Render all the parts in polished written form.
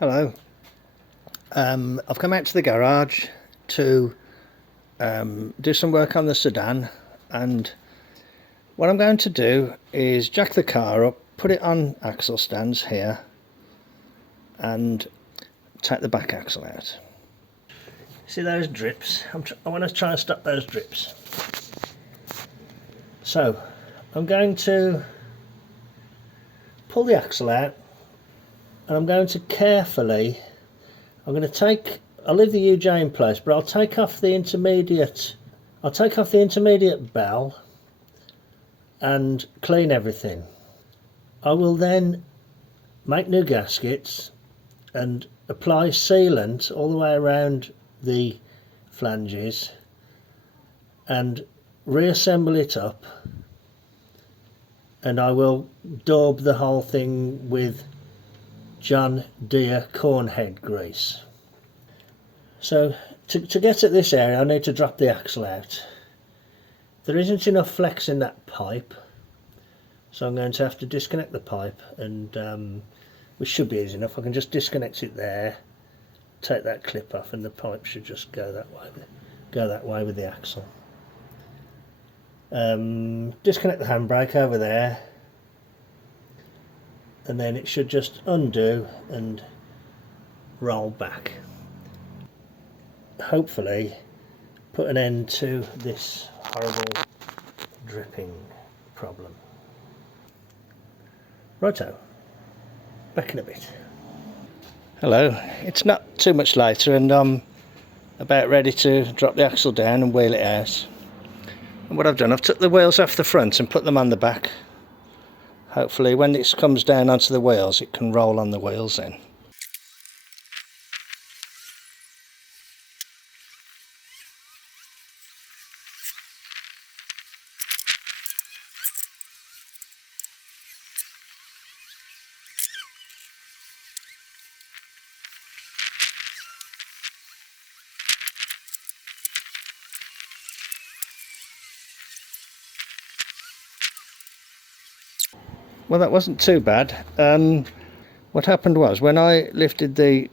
Hello. I've come out to the garage to do some work on the sedan, and what I'm going to do is jack the car up, put it on axle stands here, and take the back axle out. See those drips? I want to try and stop those drips. So I'm going to pull the axle out, and I'm going to carefully, I'll leave the UJ in place, but I'll take off the intermediate bell and clean everything. I will then make new gaskets and apply sealant all the way around the flanges and reassemble it up, and I will daub the whole thing with John Deere cornhead grease. So to get at this area I need to drop the axle out. There isn't enough flex in that pipe, so I'm going to have to disconnect the pipe, and which should be easy enough. I can just disconnect it there, take that clip off, and the pipe should just go that way with the axle. Disconnect the handbrake over there, and then it should just undo and roll back. Hopefully put an end to this horrible dripping problem. Righto, back in a bit. Hello, it's not too much later and I'm about ready to drop the axle down and wheel it out. And what I've done, I've took the wheels off the front and put them on the back. Hopefully when this comes down onto the wheels it can roll on the wheels then. Well, that wasn't too bad. What happened was, when I lifted the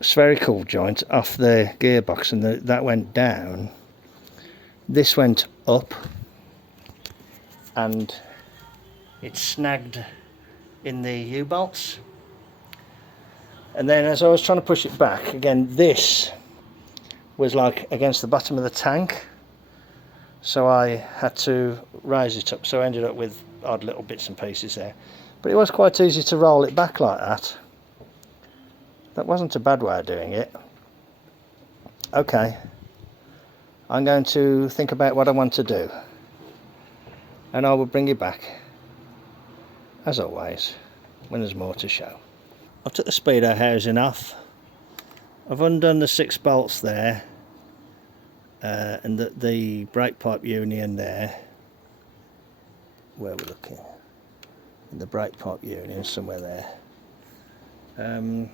spherical joint off the gearbox and that went down, this went up and it snagged in the U-bolts. And then as I was trying to push it back, again, this was like against the bottom of the tank. So I had to raise it up, so I ended up with odd little bits and pieces there. But it was quite easy to roll it back like that. That wasn't a bad way of doing it. Okay, I'm going to think about what I want to do, and I will bring you back, as always, when there's more to show. I've took the speedo housing off. I've undone the 6 bolts there, and the brake pipe union there, where we're looking, in the brake pipe union somewhere there. I'm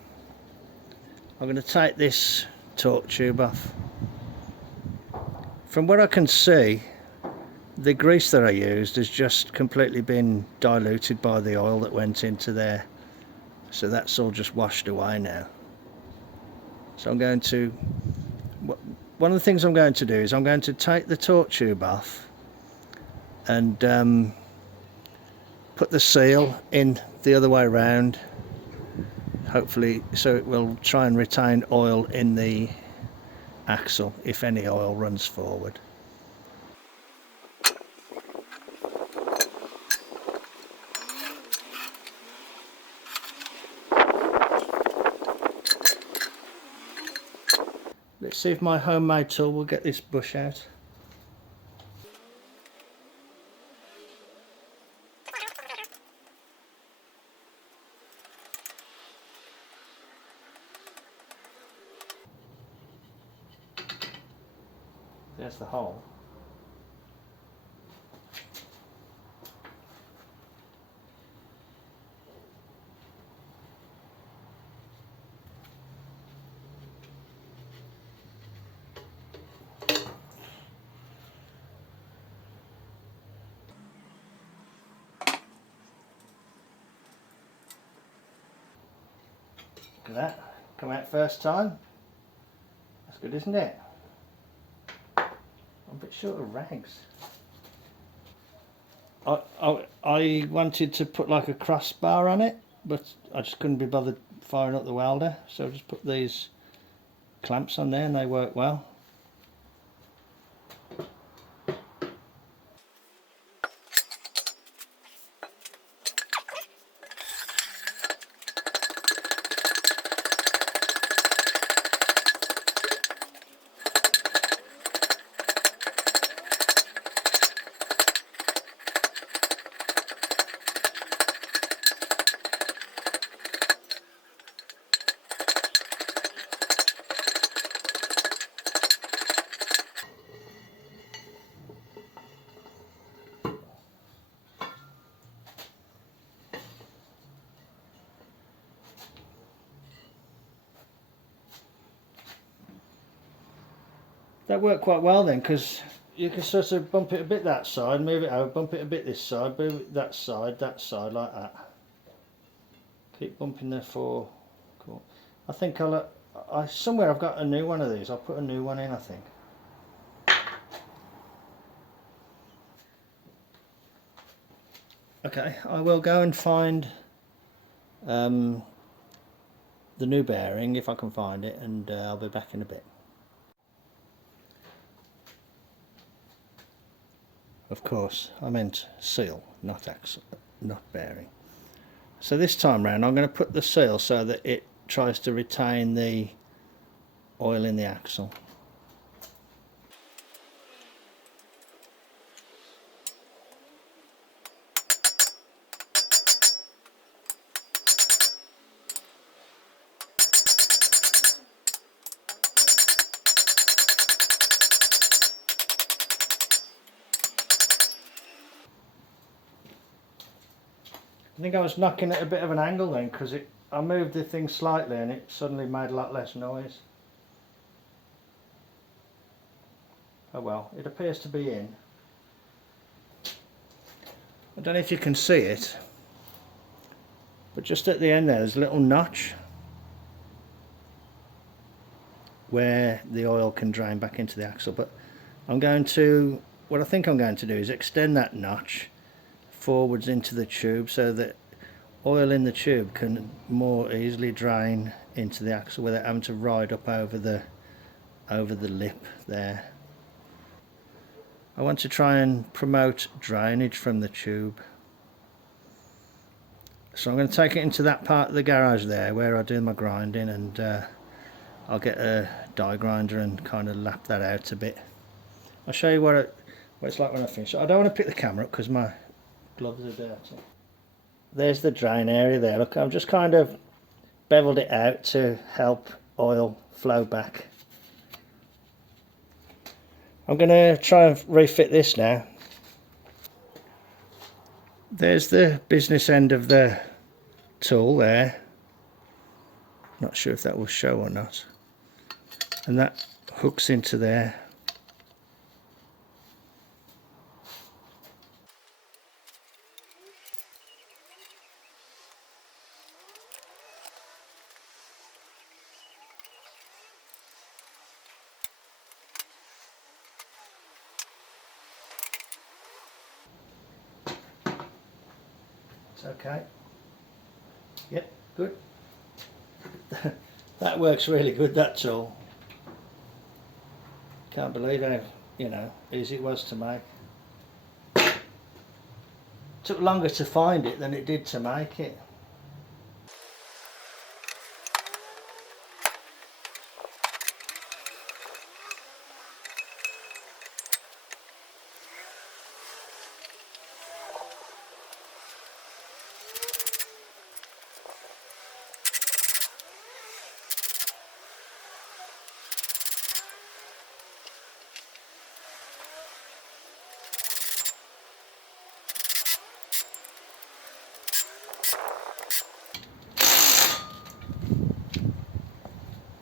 going to take this torque tube off. From what I can see, the grease that I used has just completely been diluted by the oil that went into there, so that's all just washed away now. So I'm going to, one of the things I'm going to do is I'm going to take the torque tube off and put the seal in the other way around, hopefully, so it will try and retain oil in the axle if any oil runs forward. Let's see if my homemade tool will get this bush out. There's the hole. Look at that, come out first time. That's good, isn't it? I'm a bit short of rags. I wanted to put like a crossbar on it, but I just couldn't be bothered firing up the welder, so I just put these clamps on there and they work well. That worked quite well then, because you can sort of bump it a bit that side, move it over, bump it a bit this side, move it that side, like that. Keep bumping the four. Cool. I think somewhere I've got a new one of these. I'll put a new one in, I think. Okay, I will go and find the new bearing if I can find it, and I'll be back in a bit. Of course, I meant seal, not axle, not bearing. So this time round I'm going to put the seal so that it tries to retain the oil in the axle. I think I was knocking at a bit of an angle then, because I moved the thing slightly and it suddenly made a lot less noise. Oh well, it appears to be in. I don't know if you can see it, but just at the end there's a little notch where the oil can drain back into the axle. But what I think I'm going to do is extend that notch forwards into the tube so that oil in the tube can more easily drain into the axle without having to ride up over the lip there. I want to try and promote drainage from the tube, so I'm going to take it into that part of the garage there where I do my grinding, and I'll get a die grinder and kind of lap that out a bit. I'll show you what it's like when I finish. I don't want to pick the camera up because my gloves are dirty. There's the drain area there. Look, I've just kind of beveled it out to help oil flow back. I'm going to try and refit this now. There's the business end of the tool there. Not sure if that will show or not. And that hooks into there. It's okay. Yep, good. That works really good, that tool. Can't believe how, easy it was to make. Took longer to find it than it did to make it.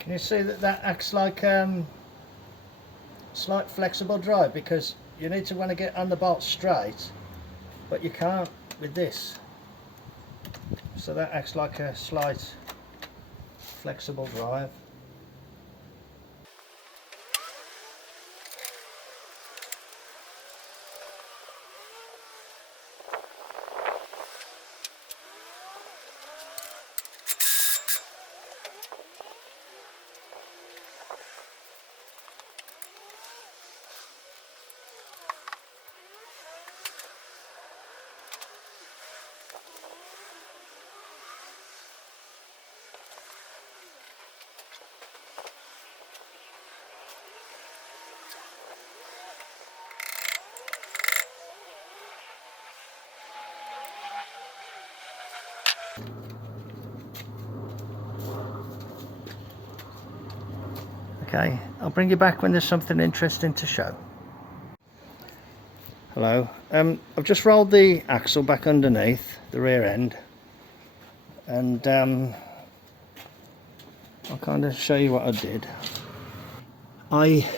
Can you see that acts like slight flexible drive, because you need to want to get on the bolt straight, but you can't with this. So that acts like a slight flexible drive. Okay, I'll bring you back when there's something interesting to show. Hello, I've just rolled the axle back underneath the rear end, and I'll kind of show you what I did. I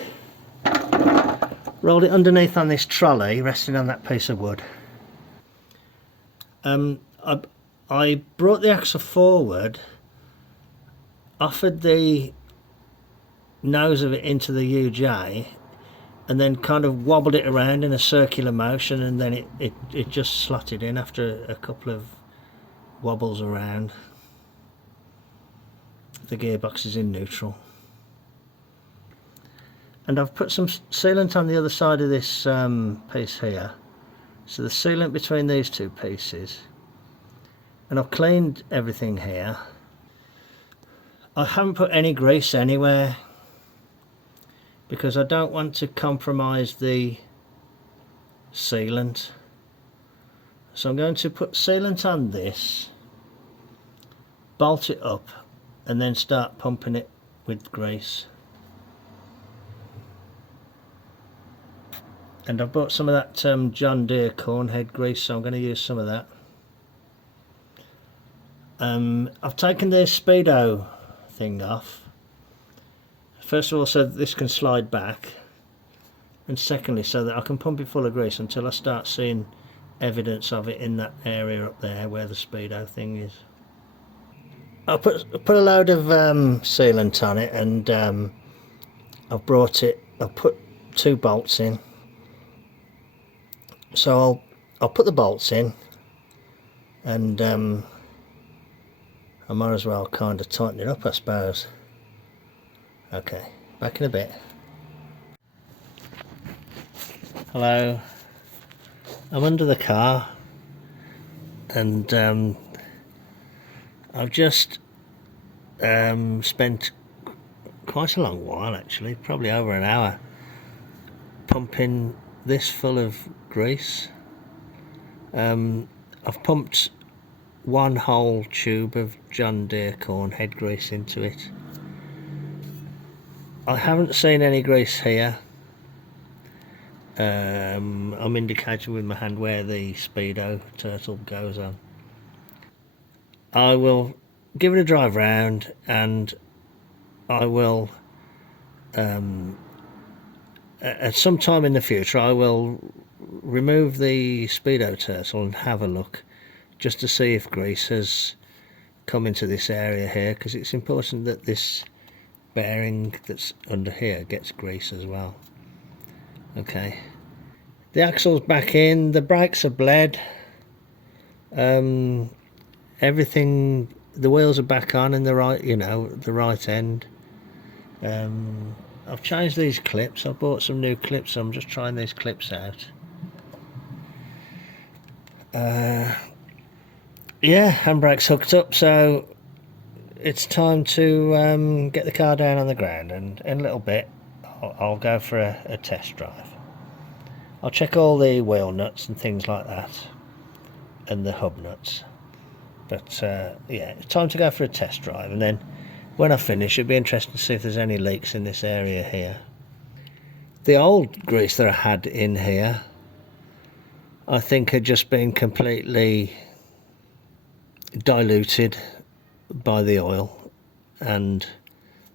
rolled it underneath on this trolley resting on that piece of wood. I brought the axle forward, offered the nose of it into the UJ, and then kind of wobbled it around in a circular motion, and then it just slotted in after a couple of wobbles around. The gearbox is in neutral. And I've put some sealant on the other side of this piece here. So the sealant between these two pieces. And I've cleaned everything here. I haven't put any grease anywhere because I don't want to compromise the sealant. So I'm going to put sealant on this, bolt it up, and then start pumping it with grease. And I've bought some of that John Deere corn head grease, so I'm going to use some of that. I've taken the speedo thing off. First of all, so that this can slide back, and secondly, so that I can pump it full of grease until I start seeing evidence of it in that area up there where the speedo thing is. I put a load of sealant on it, and I've put 2 bolts in. So I'll put the bolts in, and I might as well kind of tighten it up, I suppose. Okay, back in a bit. Hello, I'm under the car, and I've just spent quite a long while, actually, probably over an hour, pumping this full of grease. I've pumped 1 whole tube of John Deere corn head grease into it. I haven't seen any grease here. I'm indicating with my hand where the speedo turtle goes on. I will give it a drive round, and I will at some time in the future I will remove the speedo turtle and have a look just to see if grease has come into this area here, because it's important that this bearing that's under here gets grease as well. Okay, the axle's back in, the brakes are bled, everything, the wheels are back on in the right, the right end. I've changed these clips. I bought some new clips, so I'm just trying these clips out. Yeah, handbrake's hooked up, so it's time to get the car down on the ground, and in a little bit I'll go for a test drive. I'll check all the wheel nuts and things like that, and the hub nuts. But yeah, it's time to go for a test drive, and then when I finish it'd be interesting to see if there's any leaks in this area here. The old grease that I had in here, I think, had just been completely diluted by the oil and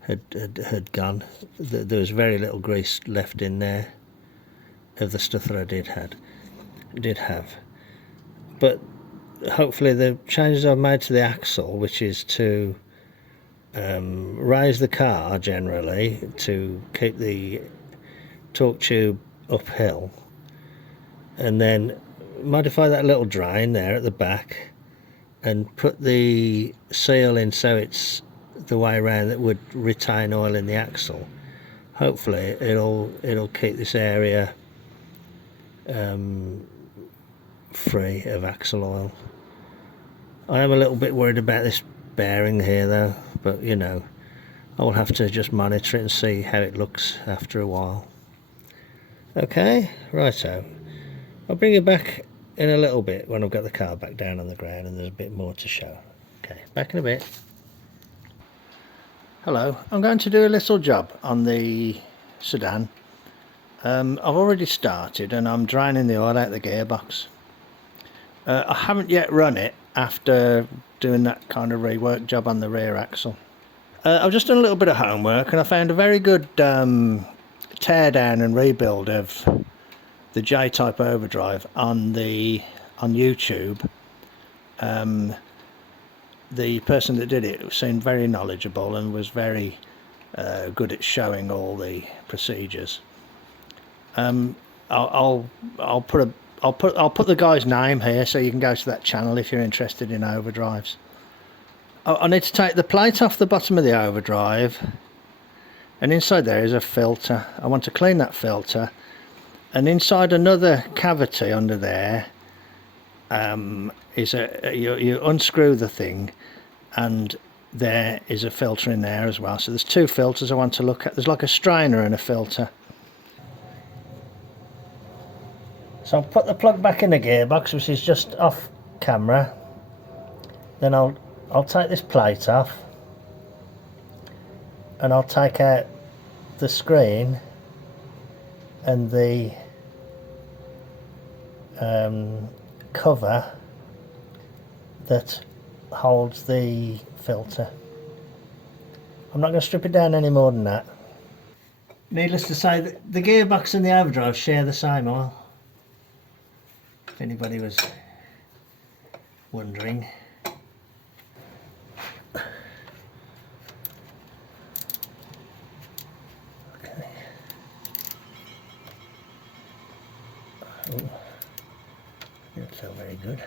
had gone. There was very little grease left in there of the stuff that I did have. But hopefully the changes I've made to the axle, which is to raise the car generally to keep the torque tube uphill, and then modify that little drain there at the back and put the seal in so it's the way around that would retain oil in the axle. Hopefully it'll keep this area free of axle oil. I am a little bit worried about this bearing here though, but you know, I'll have to just monitor it and see how it looks after a while. Okay, righto. I'll bring you back in a little bit when I've got the car back down on the ground and there's a bit more to show. Okay, back in a bit. Hello, I'm going to do a little job on the sedan. I've already started and I'm draining the oil out of the gearbox. I haven't yet run it after doing that kind of rework job on the rear axle. I've just done a little bit of homework and I found a very good tear down and rebuild of the J-type Overdrive on YouTube. The person that did it seemed very knowledgeable and was very good at showing all the procedures. I'll put the guy's name here so you can go to that channel if you're interested in overdrives. I need to take the plate off the bottom of the overdrive, and inside there is a filter. I want to clean that filter, and inside another cavity under there is you unscrew the thing, and there is a filter in there as well. So there's two filters I want to look at. There's like a strainer and a filter. So I'll put the plug back in the gearbox, which is just off camera. Then I'll take this plate off, and I'll take out the screen and the cover that holds the filter. I'm not going to strip it down any more than that. Needless to say, the gearbox and the overdrive share the same oil, if anybody was wondering. Okay. Oh, not so very good.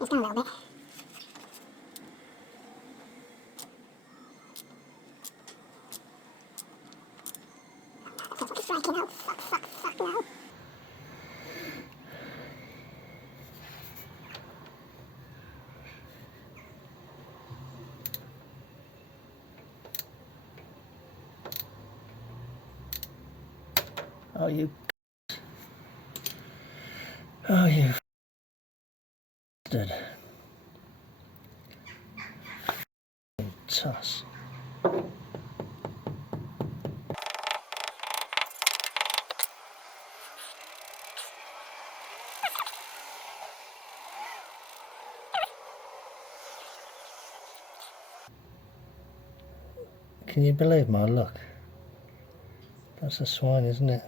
It's down a little bit. striking out. Fuck no. Oh, you. Oh, you bastard. Tuss. Can you believe my luck? That's a swine, isn't it?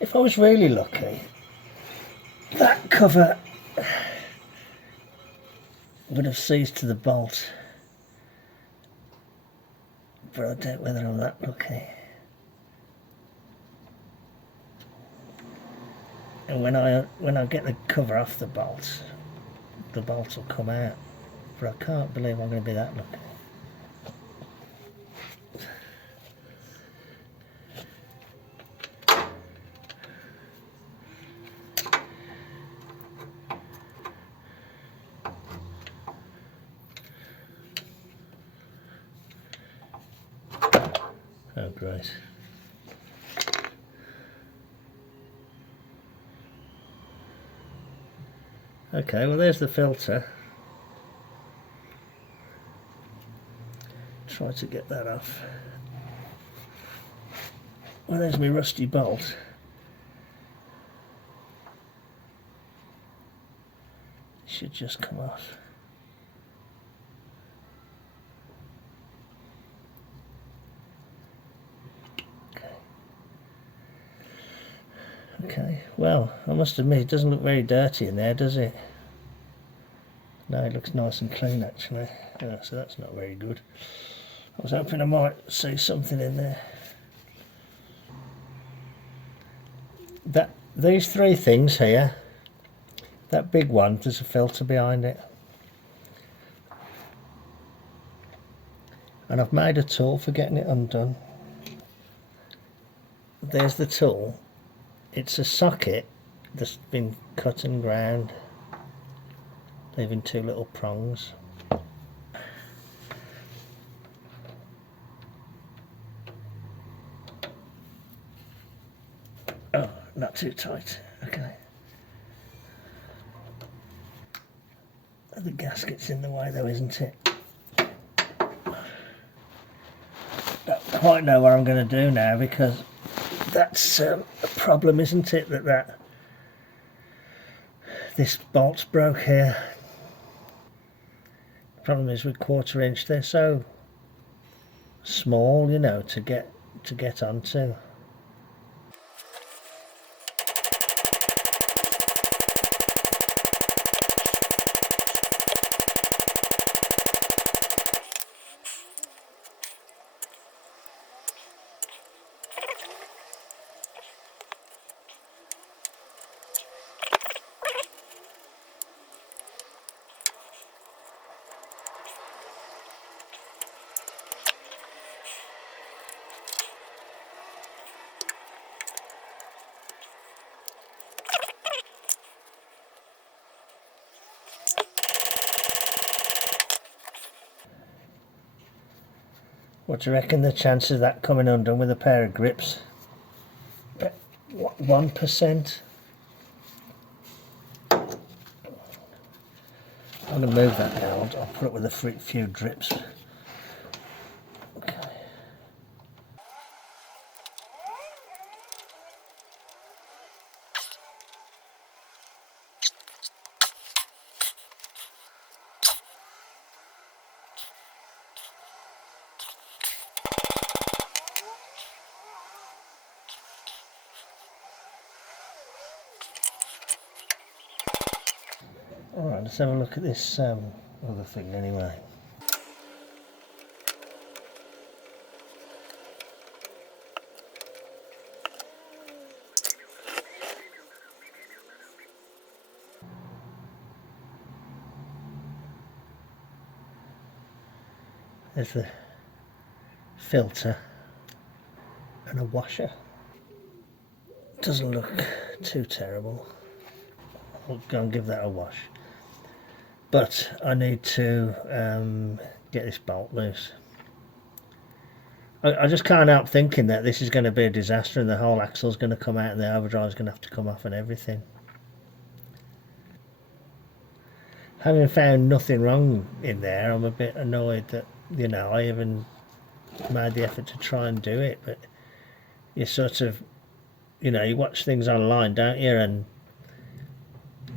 If I was really lucky, that cover would have seized to the bolt. But I doubt whether I'm that lucky. And when I get the cover off the bolt will come out. But I can't believe I'm going to be that lucky. Oh, great. Okay, well there's the filter. Try to get that off. Well, there's my rusty bolt. It should just come off. Okay, well, I must admit it doesn't look very dirty in there, does it? No, it looks nice and clean actually. Yeah, so that's not very good. I was hoping I might see something in there. These three things here, that big one, there's a filter behind it. And I've made a tool for getting it undone. There's the tool. It's a socket that's been cut and ground, leaving two little prongs. Oh, not too tight. Okay. The gasket's in the way though, isn't it? Don't quite know what I'm going to do now, because that's a problem, isn't it? This bolt's broke here. The problem is with 1/4 inch, they're so small, you know, to get onto. What do you reckon the chances of that coming undone with a pair of grips? 1%? I'm going to move that now. I'll put it with a few drips. Okay. Alright, let's have a look at this other thing anyway. There's the filter and a washer. Doesn't look too terrible. I'll go and give that a wash. But I need to get this bolt loose. I just can't help thinking that this is going to be a disaster and the whole axle's going to come out and the overdrive's going to have to come off and everything. Having found nothing wrong in there, I'm a bit annoyed that, you know, I even made the effort to try and do it, but you sort of, you know, you watch things online, don't you, and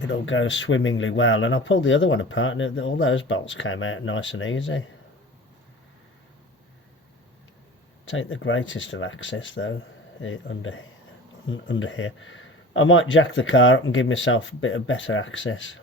it all goes swimmingly well, and I pulled the other one apart and all those bolts came out nice and easy. Take the greatest of access though, under here. I might jack the car up and give myself a bit of better access.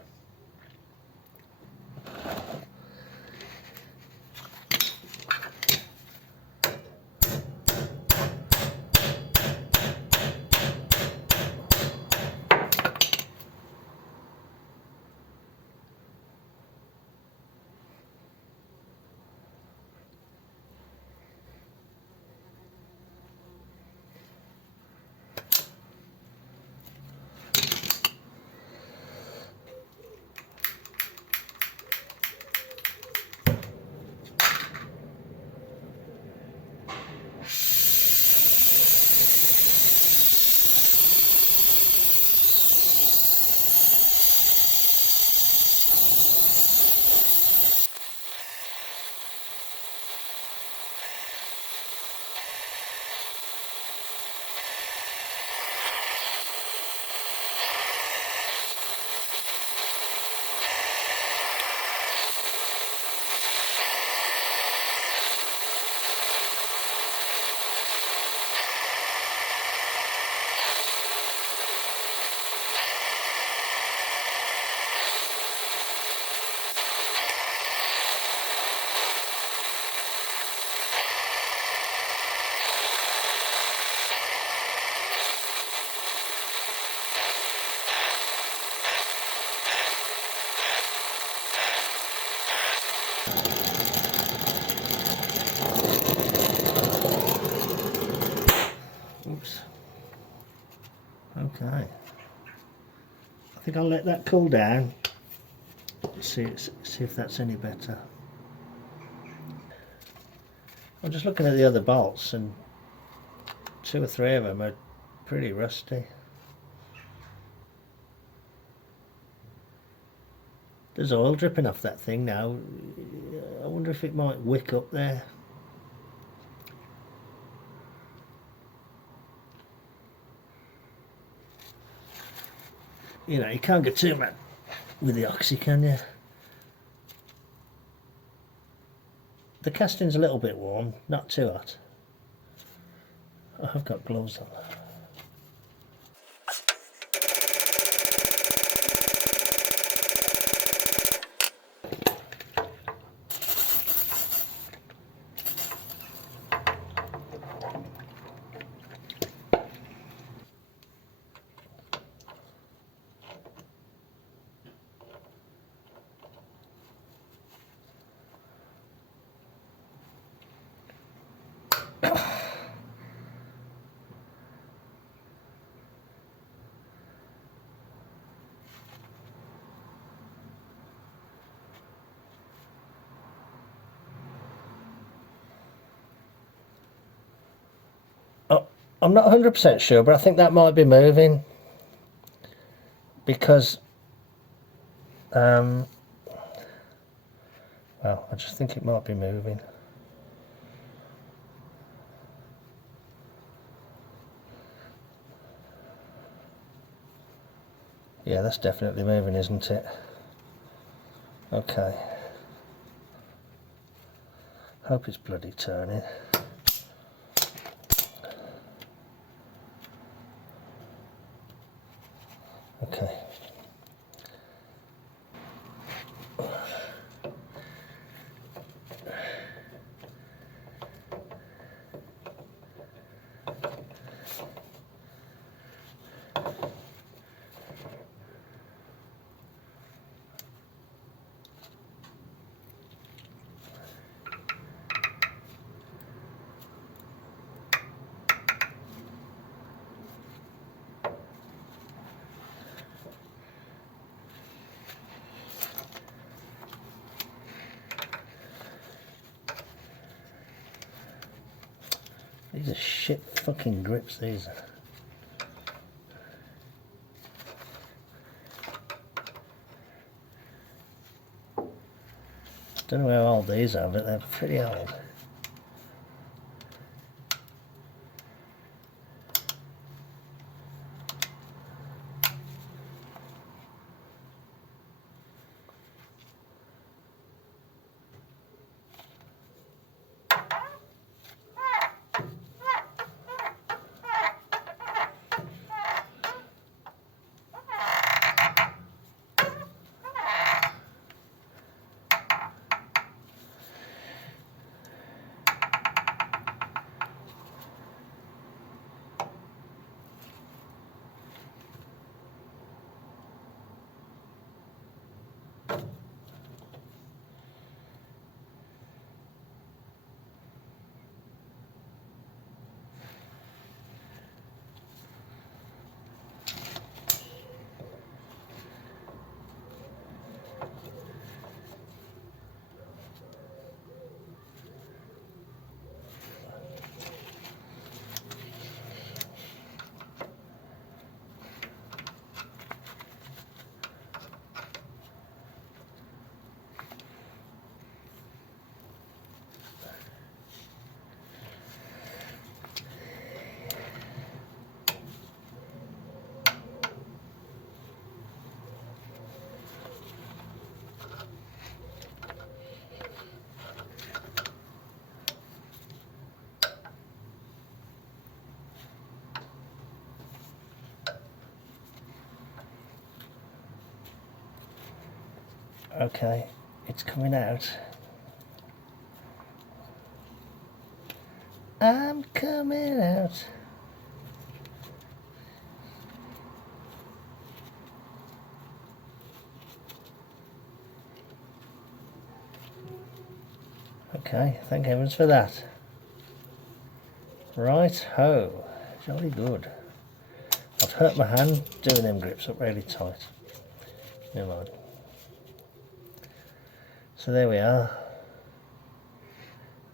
Oops. Okay. I think I'll let that cool down. See if that's any better. I'm just looking at the other bolts and 2 or 3 of them are pretty rusty. There's oil dripping off that thing now. I wonder if it might wick up there. You know, you can't get too mad with the oxy, can you? The casting's a little bit warm, not too hot. I have got gloves on. Oh, I'm not 100% sure, but I think that might be moving because well, I just think it might be moving. Yeah, that's definitely moving, isn't it? Okay. Hope it's bloody turning. Okay. These are shit fucking grips, these are. Don't know how old these are, but they're pretty old. Okay, it's coming out. I'm coming out. Okay, thank heavens for that. Right ho, jolly good. I've hurt my hand doing them grips up really tight. Never mind. So there we are.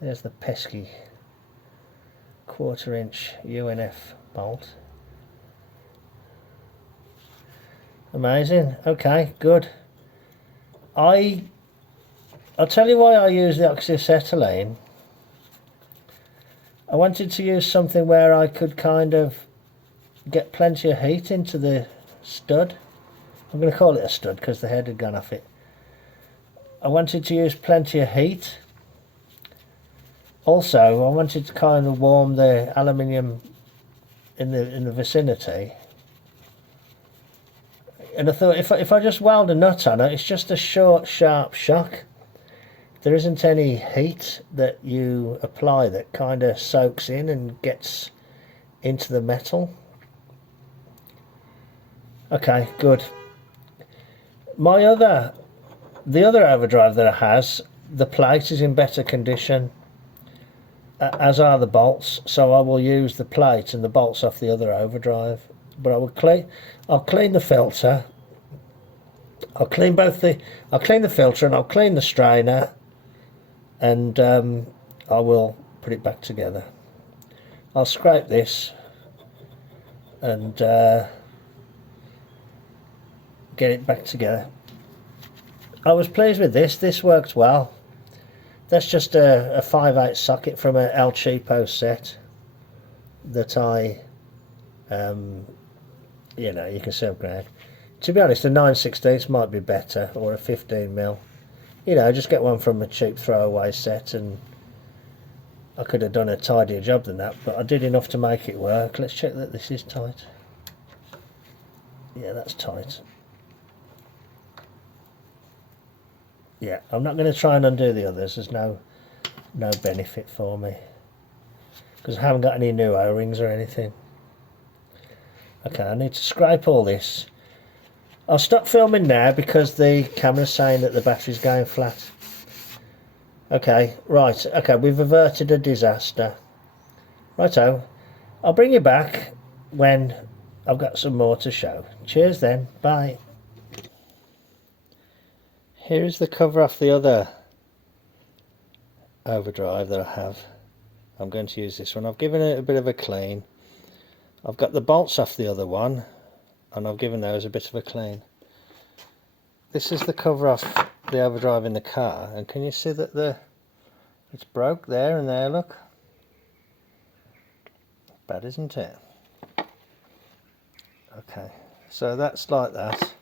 There's the pesky 1/4 inch UNF bolt. Amazing. Okay, good. I'll tell you why I use the oxyacetylene. I wanted to use something where I could kind of get plenty of heat into the stud. I'm going to call it a stud because the head had gone off it. I wanted to use plenty of heat. Also, I wanted to kind of warm the aluminium in the vicinity. And I thought if I just weld a nut on it, it's just a short, sharp shock. There isn't any heat that you apply that kind of soaks in and gets into the metal. Okay, good. The other overdrive that it has, the plate is in better condition, as are the bolts, so I will use the plate and the bolts off the other overdrive. But I'll clean the filter. I'll clean the filter and I'll clean the strainer, and I will put it back together. I'll scrape this and get it back together. I was pleased with this. This worked well. That's just a 5/8 socket from an El Cheapo set that I, you know, you can see upgrade. To be honest, a 9/16 might be better, or a 15mm. You know, just get one from a cheap throwaway set, and I could have done a tidier job than that, but I did enough to make it work. Let's check that this is tight. Yeah, that's tight. Yeah, I'm not going to try and undo the others. There's no benefit for me, because I haven't got any new O-rings or anything. Okay, I need to scrape all this. I'll stop filming now because the camera's saying that the battery's going flat. Okay, right. Okay, we've averted a disaster. Righto. I'll bring you back when I've got some more to show. Cheers then. Bye. Here is the cover off the other overdrive that I have. I'm going to use this one. I've given it a bit of a clean. I've got the bolts off the other one and I've given those a bit of a clean. This is the cover off the Overdrive in the car, and can you see that it's broke there and there, look? Bad, isn't it? Okay, so that's like that.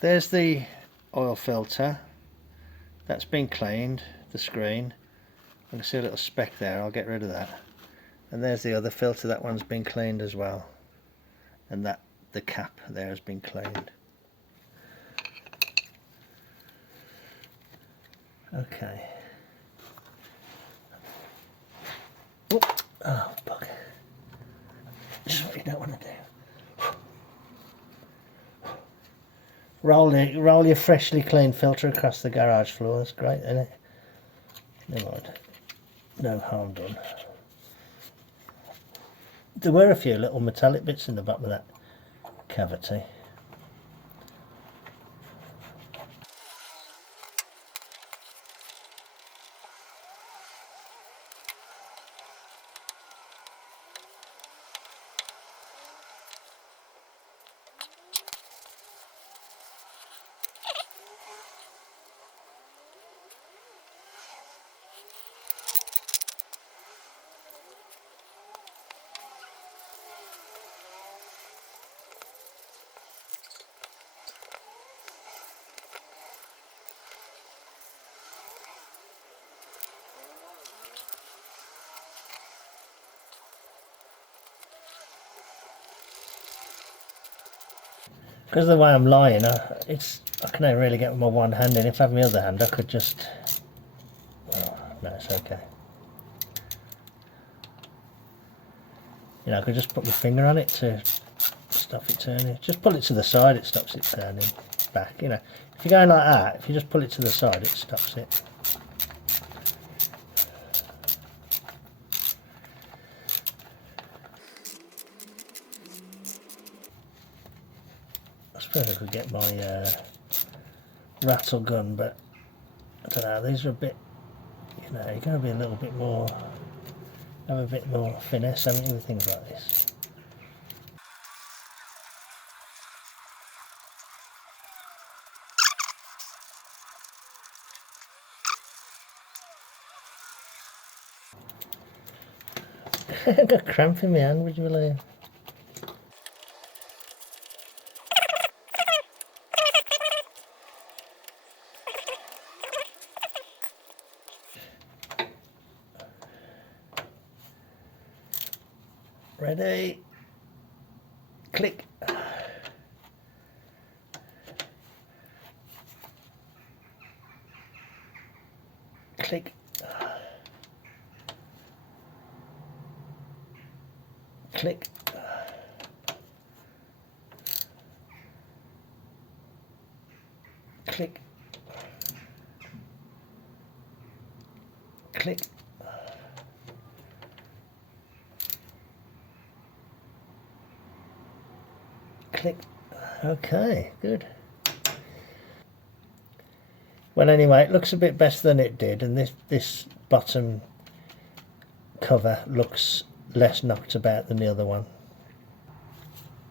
There's the oil filter. That's been cleaned, the screen. I can see a little speck there, I'll get rid of that. And there's the other filter, that one's been cleaned as well. And that the cap there has been cleaned. Okay. Oh, bugger. This is what you don't want to do. Roll your freshly cleaned filter across the garage floor. That's great, isn't it? Never mind. No harm done. There were a few little metallic bits in the bottom of that cavity. Because of the way I'm lying, I can only really get with my one hand in. If I have my other hand, I could just... Oh, no, it's okay. You know, I could just put my finger on it to stop it turning. Just pull it to the side, it stops it turning back. You know, if you're going like that, if you just pull it to the side, it stops it. I suppose I could get my rattle gun, but I don't know, these are a bit, you know, you're going to be a little bit more, have a bit more finesse, haven't you, with things like this. I got cramp in my hand, would you believe? Ready? Click. Click. Click. Click. Click. Click. Okay, good. Well, anyway, it looks a bit better than it did, and this bottom cover looks less knocked about than the other one.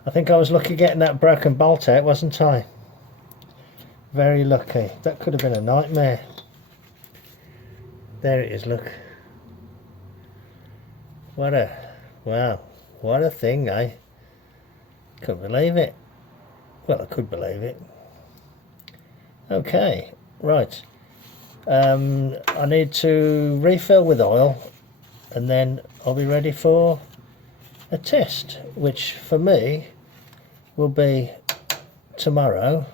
I think I was lucky getting that broken bolt out, wasn't I? Very lucky. That could have been a nightmare. There it is, look. Wow, what a thing, eh? Couldn't believe it. Well, I could believe it. Okay, right. I need to refill with oil, and then I'll be ready for a test, which for me will be tomorrow,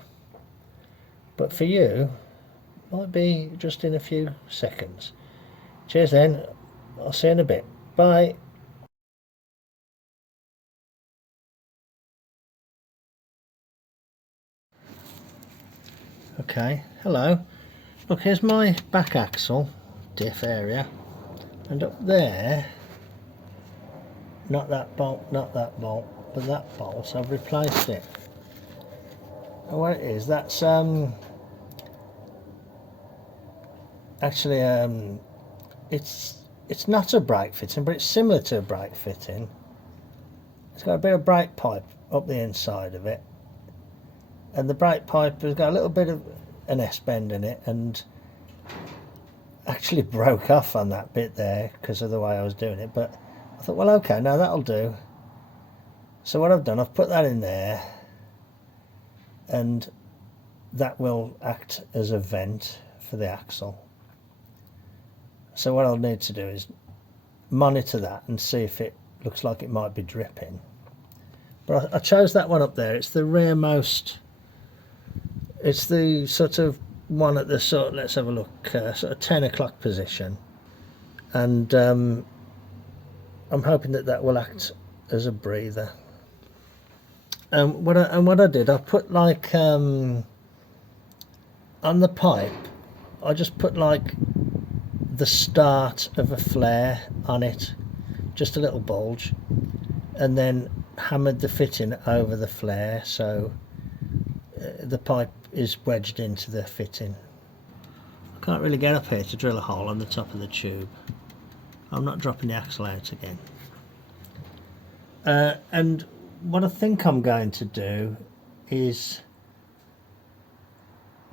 but for you might be just in a few seconds. Cheers then, I'll see you in a bit. Bye. Okay, hello. Look, here's my back axle diff area, and up there, not that bolt, but that bolt, I've replaced it. And what it is, that's actually it's it's not a brake fitting, but it's similar to a brake fitting. It's got a bit of brake pipe up the inside of it, and the brake pipe has got a little bit of an S-bend in it, and actually broke off on that bit there because of the way I was doing it. But I thought, well, okay, now that'll do. So what I've done, I've put that in there, and that will act as a vent for the axle. So what I'll need to do is monitor that and see if it looks like it might be dripping. But I chose that one up there. It's the rearmost, it's the sort of one at the sort, let's have a look, sort of 10 o'clock position, and I'm hoping that that will act as a breather. And what I did, I put like on the pipe, I just put like the start of a flare on it, just a little bulge, and then hammered the fitting over the flare, so the pipe is wedged into the fitting. I can't really get up here to drill a hole on the top of the tube. I'm not dropping the axle out again. And what I think I'm going to do is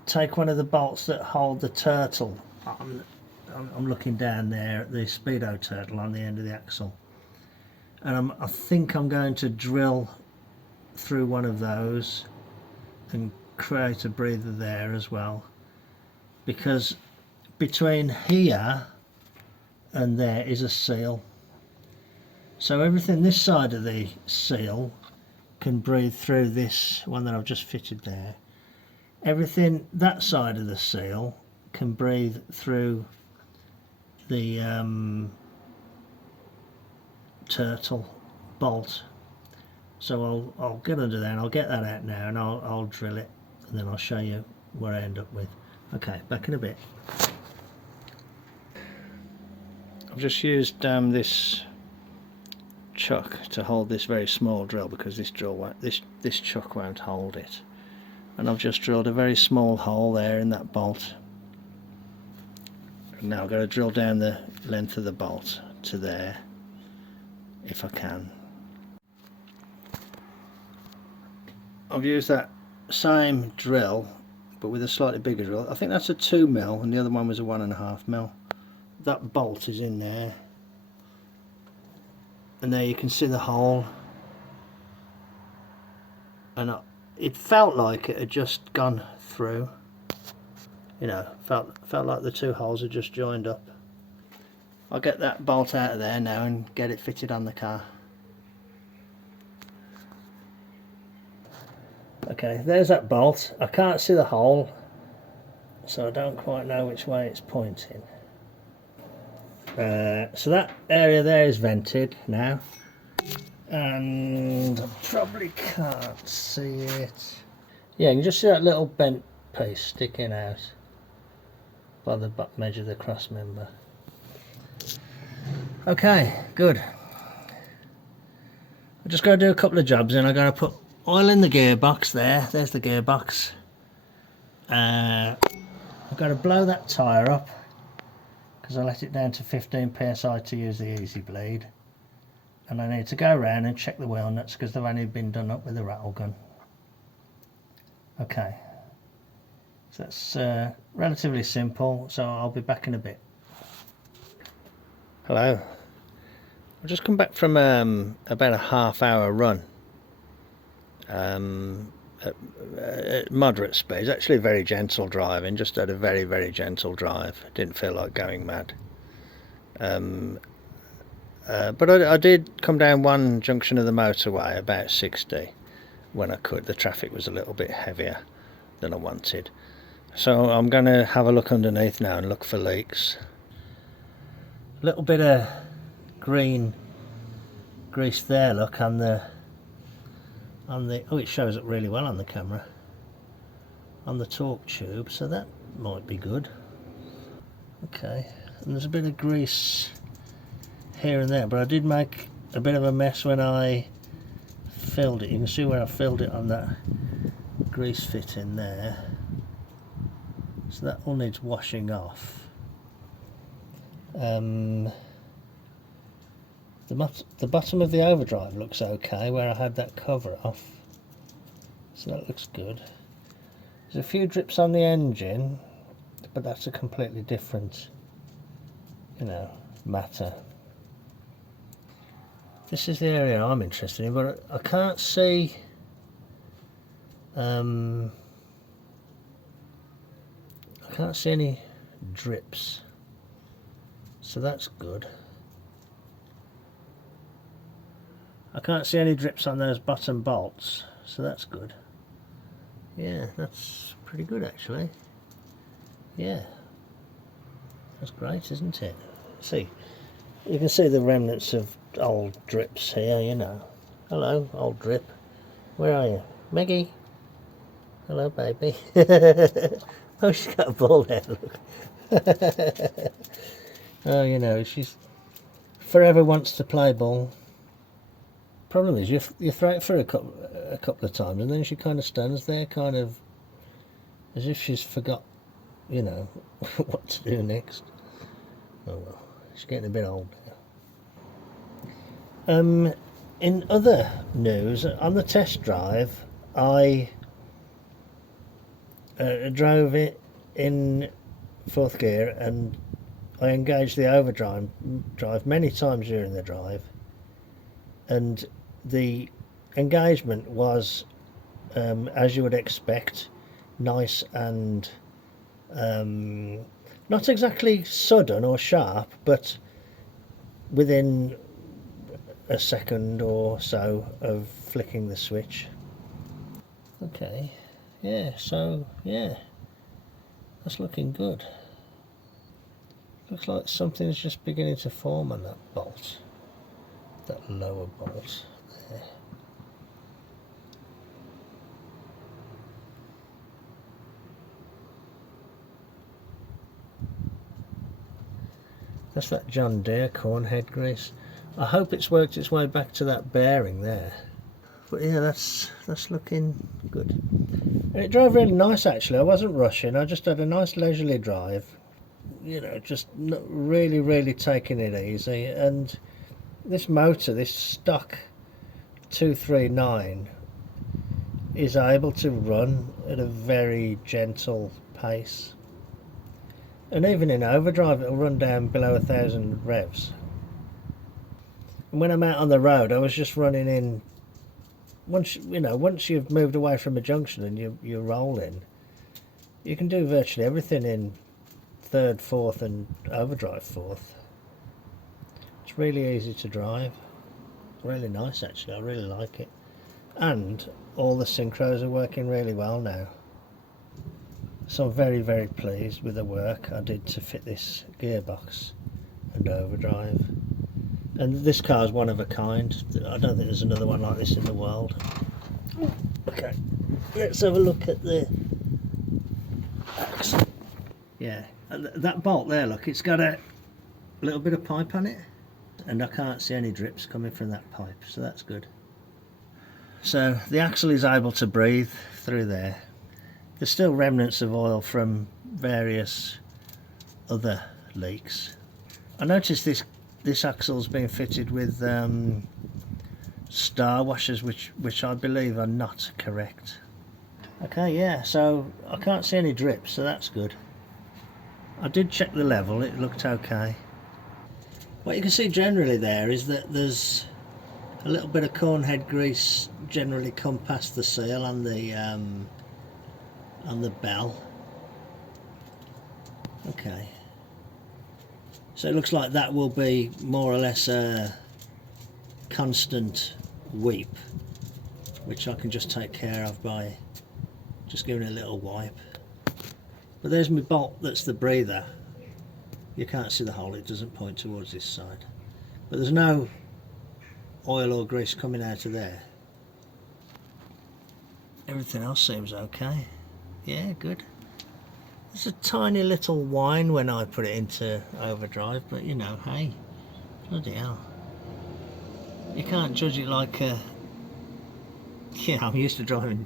take one of the bolts that hold the turtle on. I'm looking down there at the speedo turtle on the end of the axle, and I think I'm going to drill through one of those and create a breather there as well, because between here and there is a seal, so everything this side of the seal can breathe through this one that I've just fitted there. Everything that side of the seal can breathe through the turtle bolt. So I'll get under there and I'll get that out now, and I'll drill it, and then I'll show you what I end up with. Okay, back in a bit. I've just used this chuck to hold this very small drill, because this drill won't, this chuck won't hold it, and I've just drilled a very small hole there in that bolt. And now I've got to drill down the length of the bolt to there if I can. I've used that same drill but with a slightly bigger drill. I think that's a 2mm and the other one was a 1.5mm. That bolt is in there, and there you can see the hole, and it felt like it had just gone through, you know, felt like the two holes had just joined up. I'll get that bolt out of there now and get it fitted on the car. Okay, there's that bolt. I can't see the hole, so I don't quite know which way it's pointing. So that area there is vented now, and I probably can't see it. Yeah, you can just see that little bent piece sticking out by the bottom edge of the cross member. Okay, good. I'm just going to do a couple of jobs, and I'm going to put oil in the gearbox there. There's the gearbox. I've got to blow that tyre up because I let it down to 15 psi to use the easy bleed, and I need to go around and check the wheel nuts because they've only been done up with a rattle gun. Okay, so that's relatively simple, so I'll be back in a bit. Hello, I've just come back from about a half-hour run at moderate speeds, actually very gentle driving, just had a very, very gentle drive. Didn't feel like going mad. But I did come down one junction of the motorway about 60 when I could. The traffic was a little bit heavier than I wanted. So I'm going to have a look underneath now and look for leaks. A little bit of green grease there, look, on the oh, it shows up really well on the camera, on the torque tube, so that might be good. Okay, and there's a bit of grease here and there, but I did make a bit of a mess when I filled it. You can see where I filled it on that grease fit in there, so that all needs washing off. The bottom of the Overdrive looks okay where I had that cover off, so that looks good. There's a few drips on the engine, but that's a completely different, matter. This is the area I'm interested in, but I can't see I can't see any drips, so that's good. I can't see any drips on those bottom bolts, so that's good. Yeah, that's pretty good actually. Yeah, that's great, isn't it? See, you can see the remnants of old drips here, Hello, old drip. Where are you? Maggie? Hello, baby. Oh, she's got a ball there, look. Oh, she's forever wants to play ball. Problem is, you throw it for a couple of times, and then she kind of stands there, kind of as if she's forgot, what to do next. Oh well, she's getting a bit old now. In other news, on the test drive, I drove it in 4th gear, and I engaged the overdrive many times during the drive, and the engagement was, as you would expect, nice and not exactly sudden or sharp, but within a second or so of flicking the switch. Okay, yeah, so yeah, that's looking good. Looks like something's just beginning to form on that bolt, that lower bolt there. That's that John Deere corn head grease. I hope it's worked its way back to that bearing there. But yeah, that's looking good. And it drove really nice actually. I wasn't rushing. I just had a nice leisurely drive. Just really taking it easy. And this motor, this stock 239, is able to run at a very gentle pace. And even in overdrive, it'll run down below 1,000 revs. And when I'm out on the road, I was just running in. Once you've moved away from a junction and you're rolling, you can do virtually everything in 3rd, 4th, and overdrive 4th. It's really easy to drive. Really nice actually. I really like it. And all the synchros are working really well now. So I'm very pleased with the work I did to fit this gearbox and overdrive. And this car's one of a kind. I don't think there's another one like this in the world. Okay, let's have a look at the axle. Yeah, that bolt there, look, it's got a little bit of pipe on it, and I can't see any drips coming from that pipe, so that's good. So the axle is able to breathe through there. There's still remnants of oil from various other leaks. I noticed this axle's been fitted with star washers, which I believe are not correct. Okay, yeah, so I can't see any drips, so that's good. I did check the level, it looked okay. What you can see generally there is that there's a little bit of corn head grease generally come past the seal on the bell. Okay, so it looks like that will be more or less a constant weep, which I can just take care of by just giving it a little wipe. But there's my bolt, that's the breather. You can't see the hole, it doesn't point towards this side, but there's no oil or grease coming out of there. Everything else seems okay. Yeah, good. There's a tiny little whine when I put it into overdrive, but hey, bloody hell. You can't judge it like I'm used to driving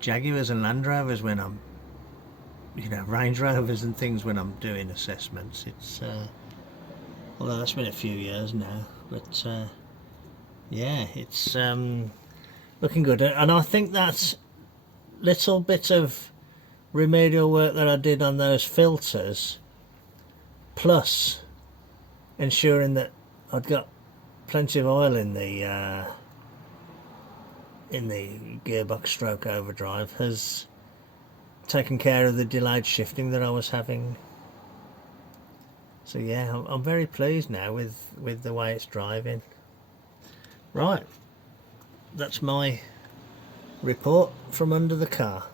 Jaguars and Land Rovers when I'm, Range Rovers and things when I'm doing assessments. It's although that's been a few years now, but yeah, it's looking good. And I think that little bit of remedial work that I did on those filters, plus ensuring that I'd got plenty of oil in the gearbox stroke overdrive, has taken care of the delayed shifting that I was having. So yeah, I'm very pleased now with the way it's driving. Right, that's my report from under the car.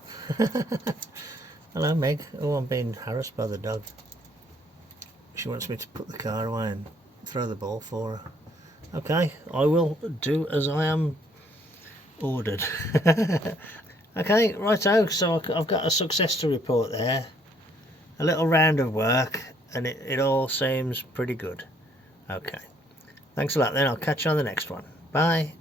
Hello Meg. Oh, I'm being harassed by the dog. She wants me to put the car away and throw the ball for her. Okay, I will do as I am ordered. Okay, righto, so I've got a success to report there. A little round of work, and it all seems pretty good. Okay, thanks a lot then. I'll catch you on the next one. Bye.